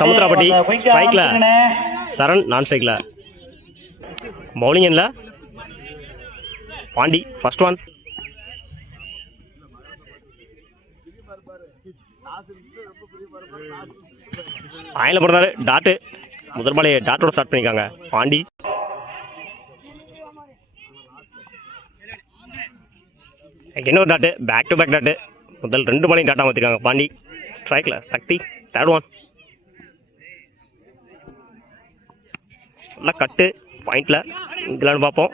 சமுத்திராப்பட்டி ஸ்ட்ரைக்ல சரண் நான் ஸ்ட்ரைக்ல பவுலிங் இல்ல Pandi first one ஆயில போடுறாரு டாட்டு முதல் பாலே டாட்டோட ஸ்டார்ட் பண்ணிருக்காங்க பாண்டி இன்னொரு dot back to back dot முதல் 2 பாலையும் டாட்டா மாற்றிருக்காங்க பாண்டி ஸ்ட்ரைக்ல சக்தி தேர்ட் ஒன் நல்லா கட்டு பாயிண்ட்ல சிங்கிளானு பார்ப்போம்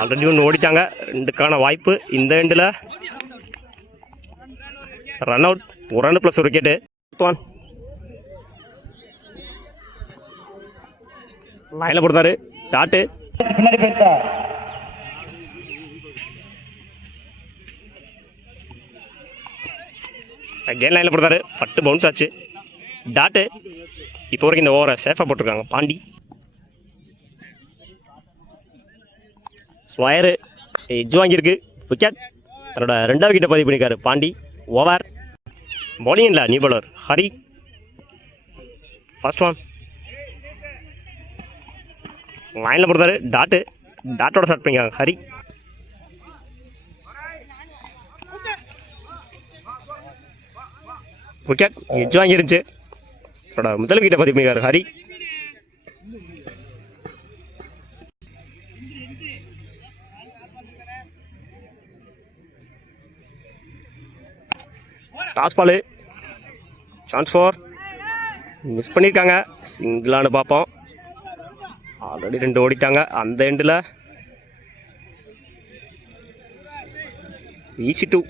ஆல்ரெடி ஒன்று ஓடிட்டாங்க 2க்கான வாய்ப்பு இந்த எண்டில் ரன் அவுட் 1 ரன் ப்ளஸ் ஒரு விக்கெட்டு ஒன் லைனில் போடுறாரு டாட்டு பின்னாடி போயிட்டா அகேன் லைனில் போடுறாரு பட்டு பவுன்ஸ் ஆச்சு டாட்டு இப்போ வரைக்கும் இந்த ஓவரை சேஃபாக போட்டிருக்காங்க பாண்டி ஸ்வயரு எஜ் வாங்கியிருக்கு விக்கெட் அவரோட 2வது விக்கெட்டை பதிவு பண்ணியிருக்காரு பாண்டி ஓவர் பவுலிங் இல்லை new bowler Hari first one லைனில் போடுறாரு டாட்டோட ஸ்டார்ட் பண்ணிக்காங்க ஹரி விக்கெட் எஜ் வாங்கிருந்துச்சு அவரோட முதல் விக்கெட்டை பதிவு பண்ணிக்காரு Hari toss ball chance for miss பண்ணியிருக்காங்க சிங்கிளானு பார்ப்போம் ஆல்ரெடி 2 ஓடிட்டாங்க அந்த எண்டில் ஈஸி 2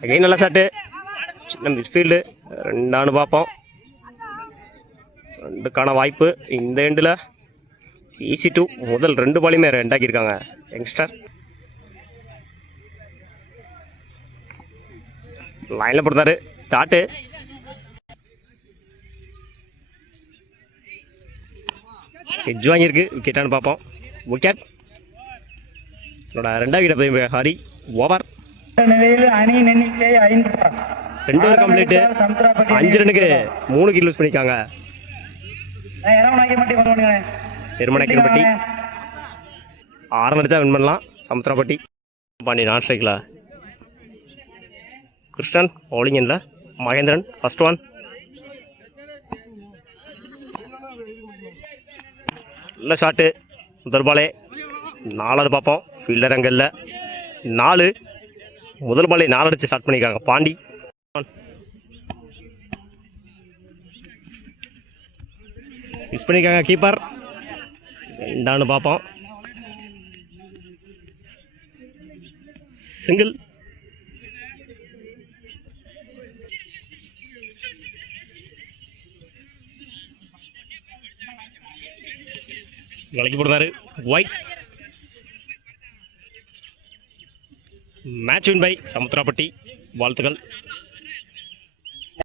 அகைன் நல்ல ஷாட்டு சின்ன மிஸ்ஃபீல்டு 2 பார்ப்போம் 2க்கான வாய்ப்பு இந்த எண்டில் ஈஸி 2 முதல் 2 பாலையுமே ரெண்டாக்கியிருக்காங்க யங்ஸ்டர் லைனில் போடுறாரு டாட்டு எஜ் வாங்கியிருக்கு விக்கெட்டானு பார்ப்போம் விக்கெட் என்னோட 2வது விக்கெட்டை ஹரி ஓவர் அணியின் எண்ணிக்கை 2 ஓவர் கம்ப்ளீட்டு 5 ரன்னுக்கு 3 விக்கெட் லூஸ் பண்ணியிருக்காங்க எருமநாயக்கன்பட்டி 6 அடிச்சா வின் பண்ணலாம் சமுத்திராப்பட்டி பாண்டி நான் ஸ்ட்ரைக்கில் கிருஷ்ணன் பவுலிங் இல்லை மகேந்திரன் ஃபர்ஸ்ட் ஒன் இல்லை ஷாட்டு முதல் பாலே 4 பார்ப்போம் ஃபீல்டர் அங்கே இல்லை 4 முதல் பாலே 4 அடிச்சு ஸ்டார்ட் பண்ணியிருக்காங்க பாண்டி மிஸ் பண்ணியிருக்காங்க கீப்பர் 2 பார்ப்போம் சிங்கிள் விலைக்கு போடுறாரு ஒயிட் மேட்ச் வின் பை சமுத்திராப்பட்டி வாழ்த்துக்கள்.